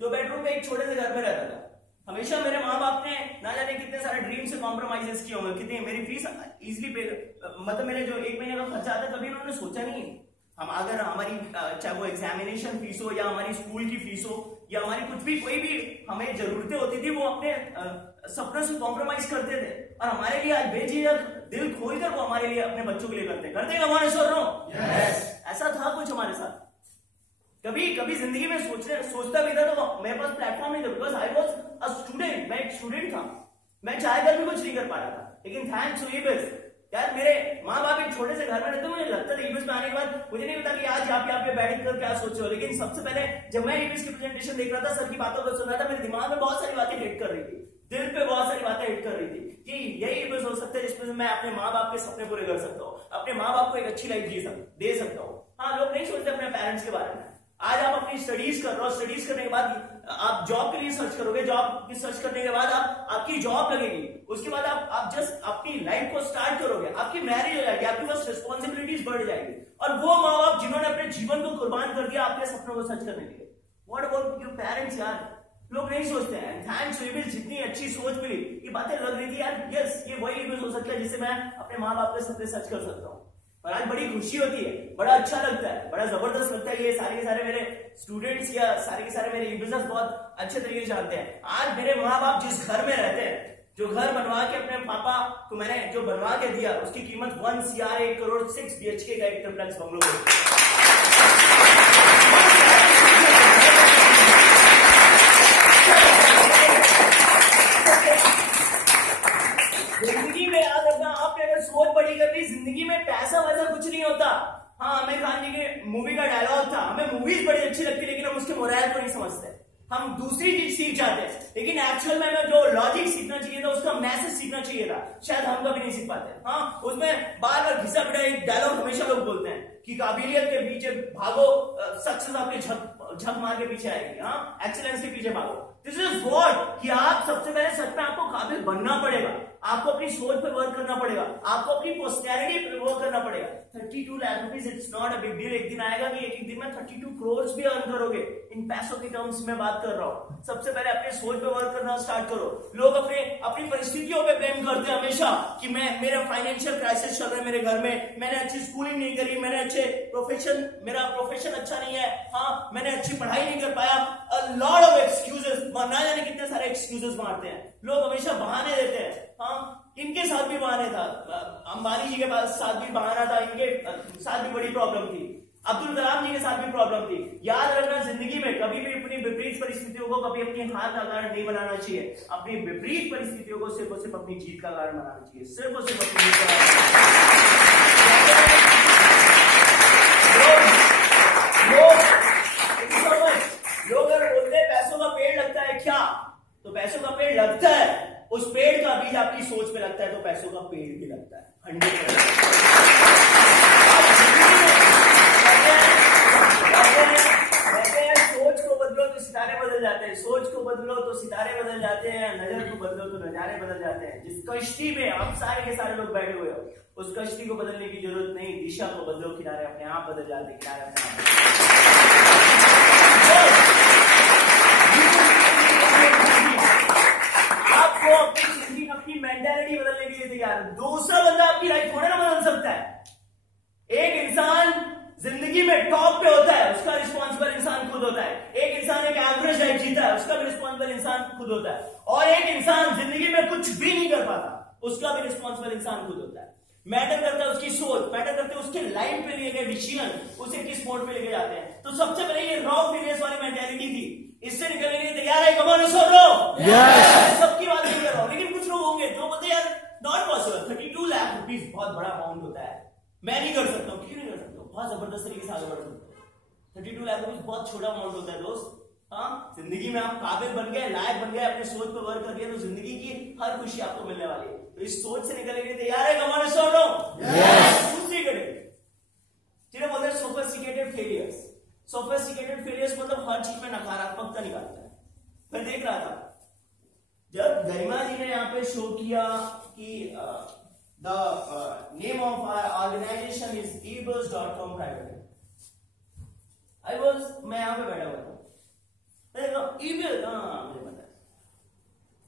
2 बेडरूम का एक छोटे से घर में रहता था। हमेशा मेरे माँ बाप ने ना जाने कितने सारे ड्रीम से कॉम्प्रोमाइजेस किए होंगे, कितनी मेरी फीस इजीली पे, मतलब मेरे जो 1 महीने का खर्चा आता कभी उन्होंने सोचा नहीं। हम अगर हमारी चाहे वो एग्जामिनेशन फीस हो या हमारी स्कूल की फीस हो या हमारी कुछ भी कोई भी हमें जरूरतें होती थी, वो अपने सपनों से कॉम्प्रोमाइज करते थे और हमारे लिए आज बेझिझक दिल खोलकर वो हमारे लिए अपने बच्चों के लिए करते हमारे सर नो ऐसा था कुछ हमारे साथ। कभी जिंदगी में सोचता भी था तो मेरे पास प्लेटफॉर्म नहीं था, because I was a student, मैं एक स्टूडेंट था, मैं चाहकर भी कुछ नहीं कर पा रहा था। लेकिन थैंक्स टू ईबिस, यार मेरे माँ बाप एक छोटे से घर में रहते, मुझे लगता था ईबिस में आने के बाद, मुझे नहीं पता कि आज आप यहाँ पे बैठ कर क्या सोच रहे हो, लेकिन सबसे पहले जब मैं ईबिस की प्रेजेंटेशन देख रहा था, सर की बातों को सुन रहा था, मेरे दिमाग में बहुत सारी बातें हिट कर रही थी, दिल पे बहुत सारी बातें हिट कर रही थी कि यही ईबिस हो सकता है जिसमें मैं अपने माँ बाप के सपने पूरे कर सकता हूँ, अपने माँ बाप को एक अच्छी लाइफ दे सकता हूँ। हाँ, लोग नहीं सोचते अपने पेरेंट्स के बारे में। आज आप अपनी स्टडीज कर रहे हो, स्टडीज करने के बाद आप जॉब के लिए सर्च करोगे, जॉब की सर्च करने के बाद आपकी जॉब लगेगी, उसके बाद आप जस्ट अपनी लाइफ को स्टार्ट करोगे, आपकी मैरिज हो जाएगी, आपके पास रिस्पॉन्सिबिलिटीज बढ़ जाएगी। और वो माँ बाप जिन्होंने अपने जीवन को कुर्बान कर दिया आपके सपनों को सच करने के लिए, व्हाट अबाउट योर पेरेंट्स यार, लोग नहीं सोचते हैं। थैंक्स टू ईबिस, जितनी अच्छी सोच मिली, ये बातें लग रही थी यार, यस ये वही ईबिस हो सकता है जिससे मैं अपने माँ बाप के सपने सच कर सकता हूँ। और आज बड़ी खुशी होती है, बड़ा अच्छा लगता है, बड़ा जबरदस्त लगता है। ये सारे के सारे मेरे स्टूडेंट्स या सारे के सारे मेरे बिजनेस बहुत अच्छे तरीके से जानते हैं। आज मेरे माँ बाप जिस घर में रहते हैं, जो घर बनवा के अपने पापा को मैंने जो बनवा के दिया, उसकी कीमत 1 CR 1 करोड़ 6 BHK का एक ट्रिप्लेक्स बंगलो है। जिंदगी में याद रखना, आपने अगर सोच बड़ी करनी, जिंदगी में पैसा वैसा कुछ नहीं होता। हाँ, आमिर खान जी के मूवी का डायलॉग था, हमें मूवीज बड़ी अच्छी लगती है लेकिन हम उसके मोरल को नहीं समझते, हम दूसरी चीज सीख जाते हैं। लेकिन एक्चुअल में हमें जो लॉजिक सीखना चाहिए था, उसका मैसेज सीखना चाहिए था, शायद हम कभी नहीं सीख पाते। हाँ, उसमें बार बार घिसा पिटा एक डायलॉग हमेशा लोग बोलते हैं कि काबिलियत के पीछे भागो, सक्सेस आपके झक मार के पीछे आएगी। हाँ, एक्सीलेंस के पीछे भागो। दिस इज व्हाट कि आप सबसे पहले सच में आपको काबिल बनना पड़ेगा, आपको अपनी सोच पे वर्क करना पड़ेगा, आपको अपनी पर्सनैलिटी पे वर्क करना पड़ेगा। 32 lakh rupees it's not a big deal. एक दिन आएगा कि एक दिन में 32 करोड़ भी अर्न करोगे। इन पैसों के टर्म्स में बात कर रहा हूं। सबसे पहले अपने सोच पे वर्क करना स्टार्ट करो। लोग अपनी परिस्थितियों पे ब्लेम करते हैं हमेशा कि मेरा फाइनेंशियल क्राइसिस चल रहा है मेरे घर में, मैंने अच्छी स्कूलिंग नहीं करी, मैंने मेरा प्रोफेशन अच्छा नहीं है, हाँ मैंने अच्छी पढ़ाई नहीं कर पाया। अ लॉट ऑफ एक्सक्यूजेस, ना जाने कितने सारे एक्सक्यूजेस मारते हैं लोग, हमेशा बहाने देते हैं। हाँ, इनके साथ भी बहाने था, अंबानी जी के साथ भी बहाना था, इनके साथ भी बड़ी प्रॉब्लम थी, अब्दुल कलाम जी के साथ भी प्रॉब्लम थी। याद रखना, जिंदगी में कभी भी अपनी विपरीत परिस्थितियों को कभी अपनी हार का कारण नहीं बनाना चाहिए। अपनी विपरीत परिस्थितियों को सिर्फ और सिर्फ अपनी जीत का कारण बनाना चाहिए, सिर्फ और सिर्फ अपनी जीत का लोग अगर बोलते हैं पैसों का पेड़ लगता है क्या, तो पैसों का पेड़ लगता है, उस पेड़ का बीज आपकी सोच में लगता है तो पैसों का पेड़ भी लगता है 100%। सोच को बदलो तो सितारे बदल जाते हैं, सोच को बदलो तो सितारे बदल जाते हैं, नजर को बदलो तो नजारे बदल जाते हैं। जिस कश्ती में हम सारे के सारे लोग बैठे हुए हो, उस कश्ती को बदलने की जरूरत नहीं, दिशा को बदलो, किनारे अपने आप बदल जाते हैं, किनारे अपने आपको अपनी जिंदगी, अपनी मेंटालिटी बदलने के लिए तैयार। दूसरा बंदा आपकी लाइफ थोड़ा ना बदल सकता है। एक इंसान जिंदगी में टॉप पे होता है, उसका रिस्पॉन्सिबल इंसान खुद होता है। एक इंसान एक एवरेज लाइफ जीता है, उसका भी रिस्पॉन्सिबल इंसान खुद होता है। और एक इंसान जिंदगी में कुछ भी नहीं कर पाता, उसका भी रिस्पॉन्सिबल इंसान खुद होता है। मैटर करता है उसकी सोच, मैटर करते हैं उसके लाइफ पे लिए गए डिसीजन, उसे किस मोड पे लेके जाते हैं। तो सबसे पहले ये रॉन्ग बिजनेस वाली मेंटालिटी थी, इससे निकलने के लिए तैयार है? कम ऑन सुन लो, सबकी बात नहीं कर रहा हूं, लेकिन कुछ लोग होंगे जो बोलते यार नॉट पॉसिबल, 32 लाख रुपीज बहुत बड़ा अमाउंट होता है, मैं नहीं कर सकता हूँ। क्यों नहीं कर सकता? बहुत जबरदस्त तरीके से आगे बढ़ सकते हो। 32 लाख रुपीज बहुत छोटा अमाउंट होता है दोस्त। हाँ, जिंदगी में आप काबिल बन गए, लायक बन गए, अपने सोच पर वर्क कर दिया, तो जिंदगी की हर खुशी आपको मिलने वाली है। तो इस सोच से निकलने के लिए तैयार है? कम ऑन सुन लो। दूसरी कैटेगरी जिन्हें बोलते हैं सोफिस्टिकेटेड फेलियर्स। सोफिस्टिकेटेड फेलियर्स मतलब हर चीज में नकारात्मकता निकालता है। मैं देख रहा था जब गरिमा जी ने यहाँ पे शो किया कि the name of our organization is ebus.com private. मैं यहाँ पे बैठा हुआ था, ईबस, हाँ मुझे पता है,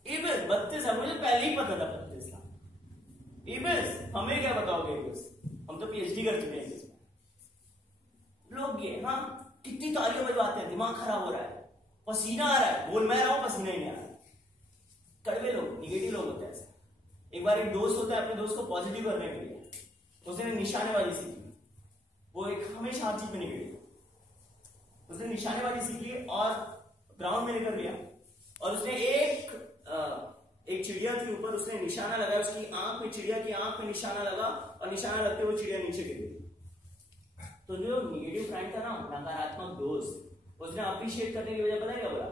ईबस 32 है, मुझे पहले ही पता था 32 लाख। ईबस, हमें क्या बताओगे ईबस, हम तो PhD कर चुके हैं इसमें। लोग ये, हाँ कितनी तालियों में बातें, दिमाग खराब हो रहा है, पसीना आ रहा है, बोल मैं रहा हूं, पसीना ही नहीं आ रहा। कड़वे लोग, निगेटिव लोग होते हैं ऐसे। एक बार एक दोस्त होता है, अपने दोस्त को पॉजिटिव करने के लिए उसने निशानेबाजी सीखी। वो एक हमेशा हर चीज में निगेटिव, उसने निशानेबाजी सीखी और ग्राउंड में लेकर गया और उसने एक चिड़िया थी ऊपर, उसने निशाना लगाया, उसकी आंख में, चिड़िया की आंख में निशाना लगा और निशाना लगते वो चिड़िया नीचे गिर गई। तो जो निगेटिव फ्रेंड था ना, नकारात्मक दोस्त, उसने अप्रिशिएट करने की वजह पता है क्या बोला?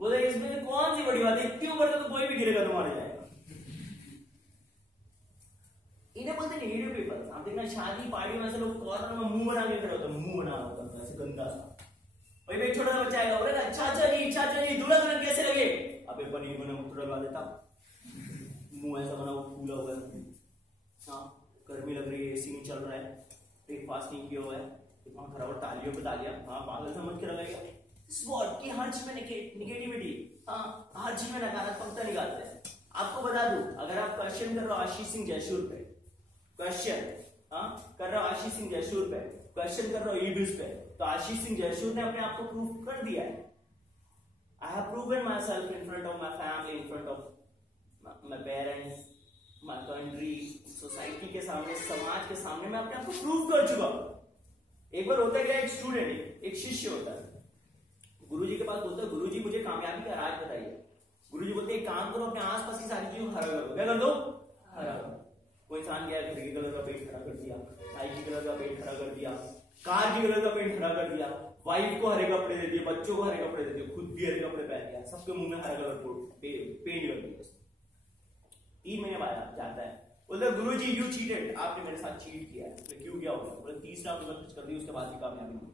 बोला इसमें कौन सी बड़ी बात है, इतनी ऊपर तो कोई भी गिरेगा तो मारे जाएगा। इन्हें बोलते नेगेटिव पीपल। आप देखना शादी पार्टी में ऐसे लोग कॉर्नर में मुंह बना के खड़े होते हैं, मुंह बना होता है ऐसे गंदा सा। वही एक छोटा सा बच्चा आएगा, बोलेगा चाचा जी दूल्हा दुल्हन कैसे लगे? अबे पनीर बना तुरंत ला देता, मुंह ऐसा बना फूला हुआ है, हाँ गर्मी लग रही है, एसी नहीं चल रहा है, ब्रेकफास्ट नहीं किया हुआ है, दिमाग खराब, तालियों पे तालियां, हाँ पागल समझ के लगाएगा। स्वॉट की हर चीज में निगेटिविटी, हाँ हर चीज में नकारात्मकता निकालते हैं। आपको बता दूं, अगर आप क्वेश्चन कर रहे हो आशीष सिंह जयसूर पे, क्वेश्चन हाँ कर रहे हो आशीष सिंह जयसूर पे, क्वेश्चन कर रहे हो ईबस पे, तो आशीष सिंह जयसूर ने अपने आप को प्रूव कर दिया है। I have proven my self in front of my family, in front of my parents, my country, society के सामने, समाज के सामने मैं अपने आप को प्रूव कर चुका हूं। एक बार होता है क्या, एक स्टूडेंट, एक शिष्य होता है, गुरुजी के पास बोलता है गुरुजी मुझे कामयाबी का राज बताइए। गुरुजी बोलते हैं एक काम करो, अपने आसपास की सारी चीजों को हरा करो। क्या कर दो? हरा करो। कोई इंसान गया, घर के कलर का पेंट हरा कर दिया, चाय की कलर का पेंट हरा कर दिया, कार की कलर का पेंट हरा कर दिया, वाइफ को हरे कपड़े दे दिए, बच्चों को हरे कपड़े दे दिए, खुद भी हरे कपड़े पहन दिया, सबके मुंह में हरा कलर पेंट कर दिया। 3 महीने बाद जाता है, बोलते गुरुजी यू चीटेड, आपने मेरे साथ चीट किया है। तो क्यों किया होगा? बोले 30 लाख रुपए खर्च कर दिए, उसके बाद भी कामयाबी नहीं।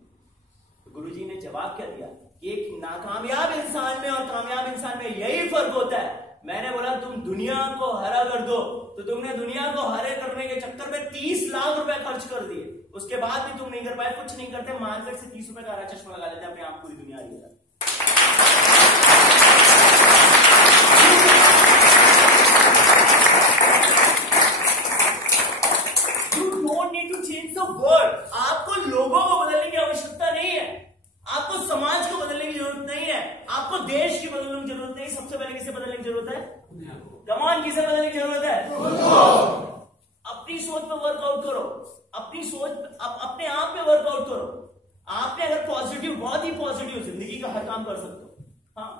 तो गुरुजी ने जवाब क्या दिया कि एक नाकामयाब इंसान में और कामयाब इंसान में यही फर्क होता है। मैंने बोला तुम दुनिया को हरा कर दो, तो तुमने दुनिया को हरे करने के चक्कर में 30 लाख रुपए खर्च कर दिए, उसके बाद भी तुम नहीं कर पाए, कुछ नहीं करते, मार्केट से 30 रुपए का हरा चश्मा लगा लेते, अपने आप पूरी दुनिया हरी है। आपको लोगों को बदलने की आवश्यकता नहीं है, आपको समाज को बदलने की जरूरत नहीं है, आपको देश की बदलने की जरूरत नहीं। सबसे पहले किसे बदलने की जरूरत है? कमान किसे बदलने की जरूरत है? अपनी सोच पे वर्कआउट करो, अपनी सोच अपने आप पे वर्कआउट करो। आपने अगर पॉजिटिव, बहुत ही पॉजिटिव जिंदगी का हर काम कर सकते हो। हाँ,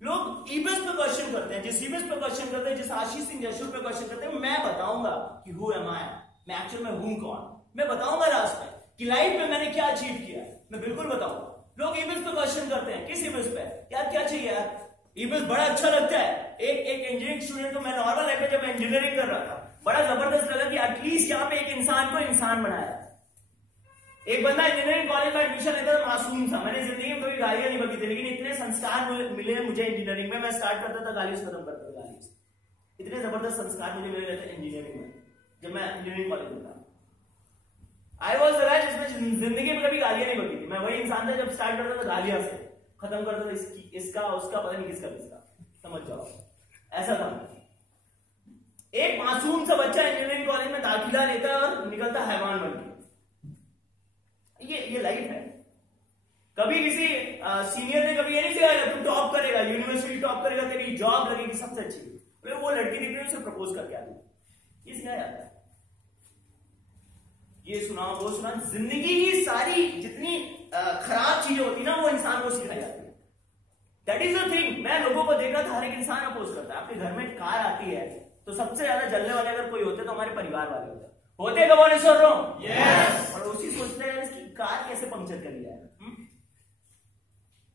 लोग ईबीएस पे क्वेश्चन करते हैं, जिस ईबीएस पे क्वेश्चन करते हैं, जिस आशीष सिंह जयसूर पे क्वेश्चन करते हैं, मैं बताऊंगा कि हु एम आई, मैं एक्चुअल में हूं कौन। मैं बताऊंगा लास्ट में कि लाइफ में मैंने क्या अचीव किया, मैं बिल्कुल बताऊंगा। लोग ईबीएस पे क्वेश्चन करते हैं, किस ईबीएस पे? यार क्या चाहिए यार, ईबीएस बड़ा अच्छा लगता है। एक इंजीनियरिंग स्टूडेंट को मैं नॉर्मल लाइफ में जब मैं इंजीनियरिंग कर रहा था, बड़ा जबरदस्त लगा कि एटलीस्ट यहाँ पे एक इंसान को इंसान बनाया। एक बंदा इंजीनियरिंग कॉलेज में एडमिशन लेता था, मासूम था, मैंने जिंदगी में कभी गालियां नहीं बकी थी, लेकिन इतने संस्कार मिले मुझे इंजीनियरिंग में। मैं स्टार्ट करता था गाली से, खत्म करता था गाली से। इतने जबरदस्त संस्कार मुझे मिले थे इंजीनियरिंग में, जब मैं इंजीनियरिंग कॉलेज में था। आई वॉज द गाय जिसमें जिंदगी में कभी गालियां नहीं बकी थी। मैं वही इंसान था जब स्टार्ट करता था गालियां से, खत्म करता था इसका उसका, पता नहीं किसका किसका, समझ जाओ, ऐसा था। एक मासूम सा बच्चा इंजीनियरिंग कॉलेज में दाखिला लेता है और निकलता हैवान बन के। ये लाइफ है। कभी किसी सीनियर ने कभी ये नहीं सिखाया तुम टॉप करेगा, यूनिवर्सिटी टॉप करेगा, तेरी जॉब लगेगी सबसे अच्छी, वो लड़की दिख रही है उसे प्रपोज करके आती, ये सिखाया जाता है। ये सुना वो सुना, जिंदगी की सारी जितनी खराब चीजें होती ना, वो इंसान को सिखाई जाती है। That is the thing. मैं लोगों को देखा था, हर एक इंसान अपोज करता है। आपके घर में कार आती है तो सबसे ज्यादा जलने वाले अगर कोई होते तो हमारे परिवार वाले होते कौन सुन रहा हूं? यस। पड़ोसी सोचते हैं इसकी कार कैसे पंक्चर कर लिया है।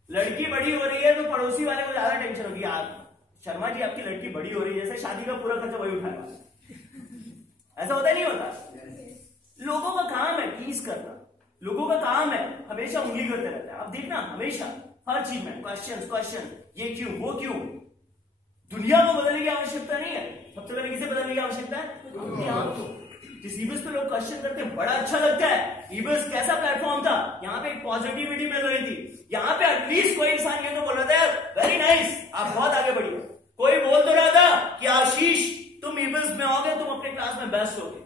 लड़की बड़ी हो रही है तो पड़ोसी वाले को ज्यादा टेंशन होगी, आप शर्मा जी आपकी लड़की बड़ी हो रही है, जैसे शादी का पूरा खर्चा वही उठाने वाला। ऐसा होता नहीं होता? लोगों का काम है टीज करना, लोगों का काम है हमेशा उंगली करते रहते हैं। आप देखना हमेशा हर चीज में क्वेश्चन, ये क्यों, वो क्यों। दुनिया को बदलने की आवश्यकता नहीं है, सबसे पहले किसे बदलने की आवश्यकता है? अपने आप को। जिस ईबीएस पे लोग क्वेश्चन करते हैं बड़ा अच्छा लगता है। ईबीएस कैसा प्लेटफॉर्म था, यहाँ पे एक पॉजिटिविटी मिल रही थी, यहाँ पे एटलीस्ट कोई इंसान ये तो बोल रहा था यार वेरी नाइस, आप बहुत आगे बढ़िए। कोई बोल तो रहा था कि आशीष तुम ईबीएस में आओगे, तुम अपने क्लास में बेस्ट होगे,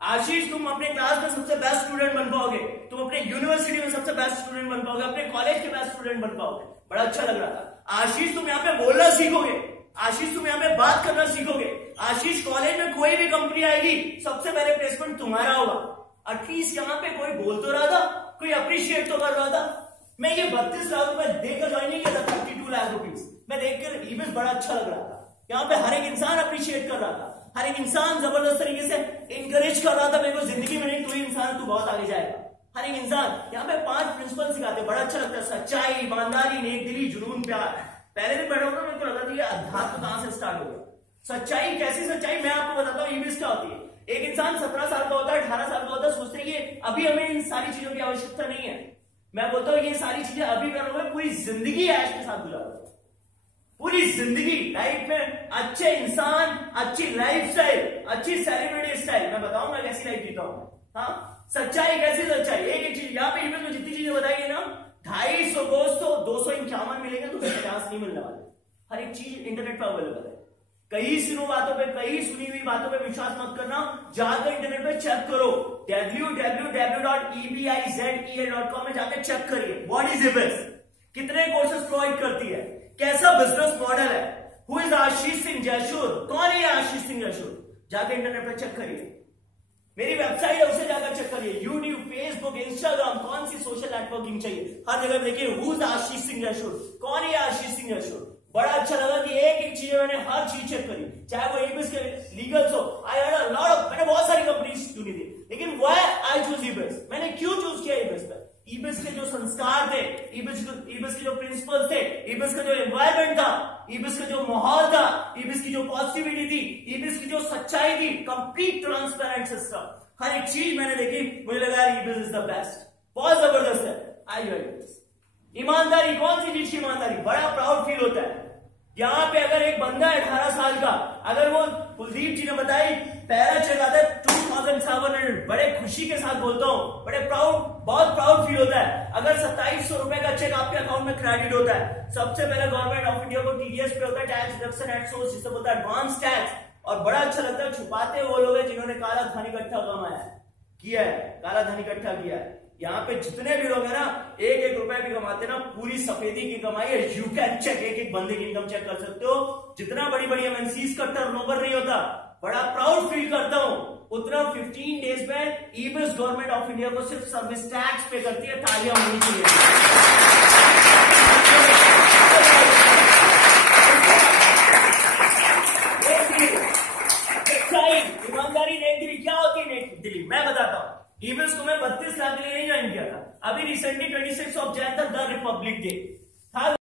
आशीष तुम अपने क्लास में सबसे बेस्ट स्टूडेंट बन पाओगे, तुम अपने यूनिवर्सिटी में सबसे बेस्ट स्टूडेंट बन पाओगे, अपने कॉलेज के बेस्ट स्टूडेंट बन पाओगे। बड़ा अच्छा लग रहा था। आशीष तुम यहाँ पे बोलना सीखोगे, आशीष तुम यहाँ पे बात करना सीखोगे, आशीष कॉलेज में कोई भी कंपनी आएगी सबसे पहले प्लेसमेंट तुम्हारा होगा। एटलीस्ट यहाँ पे कोई बोल तो रहा था, कोई अप्रिशिएट तो कर रहा था। मैं ये 32 लाख रुपए देकर ज्वाइन नहीं किया था, 32 लाख रुपीज मैं देखकर ईबीएस बड़ा अच्छा लग रहा था। यहाँ पे हर एक इंसान अप्रिशिएट कर रहा था, हर एक इंसान जबरदस्त तरीके से इंकरेज कर रहा था मेरे को, जिंदगी में नहीं तू ही इंसान, तू बहुत आगे जाएगा। हर एक इंसान यहाँ पे 5 प्रिंसिपल सिखाते, बड़ा अच्छा लगता है। सच्चाई, ईमानदारी, नेकदिली, जुनून, प्यार। पहले दिन बैठा होता मेरे को लगा था ये अध्यात्म कहां से स्टार्ट हो गया। सच्चाई, कैसी सच्चाई मैं आपको बताता हूँ। ईबीएस क्या होती है? एक इंसान 17 साल का होता है, 18 साल का होता है, सोचते हैं कि अभी हमें इन सारी चीजों की आवश्यकता नहीं है। मैं बोलता हूँ ये सारी चीजें अभी करोगे, पूरी जिंदगी ऐश के साथ गुजारोगे, पूरी जिंदगी लाइफ में अच्छे इंसान, अच्छी लाइफ स्टाइल, अच्छी सेलिब्रिटी स्टाइल। मैं बताऊंगा कैसी लाइफ जीता हूं। हाँ, सच्चाई, कैसी सच्चाई? एक चीज यहाँ पे ईबीएस में जितनी चीजें बताई ना, 250 दोस्तों 251 मिलेंगे, 250 नहीं मिलने वाले। हर एक चीज इंटरनेट पर अवेलेबल है। कई सुनी हुई बातों पे विश्वास मत करना, जाकर इंटरनेट पे चेक करो। www.ebizel.com में जाके चेक करिए व्हाट इज इबिस, कितने कोर्सेज प्रोवाइड करती है, कैसा बिजनेस मॉडल है, हु इज आशीष सिंह जयशूर, कौन है आशीष सिंह जयशूर, जाके इंटरनेट पर चेक करिए। मेरी वेबसाइट है उसे जाकर चेक करिए, यूट्यूब, फेसबुक, इंस्टाग्राम, कौन सी सोशल नेटवर्किंग चाहिए हर जगह देखिए हु इज आशीष सिंह जयशूर, कौन है आशीष सिंह जयशूर। बड़ा अच्छा लगा कि एक एक चीज मैंने हर चीज चेक करी, चाहे वो ईबिस के लीगल्स हो, मैंने बहुत सारी कंपनीज चुनी थी, लेकिन व्हाई आई चूज ईबिस, मैंने क्यों चूज किया ईबिस पर, ईबिस के जो संस्कार थे, ईबिस के जो प्रिंसिपल्स थे, ईबिस का जो एनवायरमेंट था, ईबिस का जो माहौल था, ईबिस की जो पॉजिटिविटी थी, ईबिस की जो सच्चाई थी, कंप्लीट ट्रांसपेरेंट सिस्टम, हर एक चीज मैंने देखी, मुझे लगा ईबिस इज द बेस्ट, बहुत जबरदस्त है। आई ईबिस। ईमानदारी, कौन सी चीज की ईमानदारी, बड़ा प्राउड फील होता है। यहाँ पे अगर एक बंदा है 18 साल का, अगर वो कुलदीप जी ने बताई पहला चेक आता है 2700, बड़े खुशी के साथ बोलता हूँ, बहुत प्राउड फील होता है। अगर 2700 रुपए का चेक आपके अकाउंट में क्रेडिट होता है, सबसे पहले गवर्नमेंट ऑफ इंडिया को टीडीएस पे होता है, टैक्स डिडक्शन एट सोर्स, जिसे बोलता है एडवांस टैक्स, और बड़ा अच्छा लगता है। छुपाते वो लोग हैं जिन्होंने काला धन इकट्ठा कमाया किया है, काला धन इकट्ठा किया है। यहाँ पे जितने भी लोग हैं ना, एक एक रुपए भी कमाते ना, पूरी सफेदी की कमाई है। यू कैन चेक, एक एक बंदे की इनकम चेक कर सकते हो। जितना बड़ी बड़ी एमएनसीज का टर्नओवर नहीं होता, बड़ा प्राउड फील करता हूं, उतना 15 डेज में ईबिस गवर्नमेंट ऑफ इंडिया को सिर्फ सर्विस टैक्स पे करती है। तालियां होनी चाहिए। ईमानदारी नेक दिली क्या होती है? नेक दिली मैं बताता हूं। ईबिस को मैं 32 लाख के लिए नहीं ज्वाइन किया था, अभी recently 26 of January the Republic day था।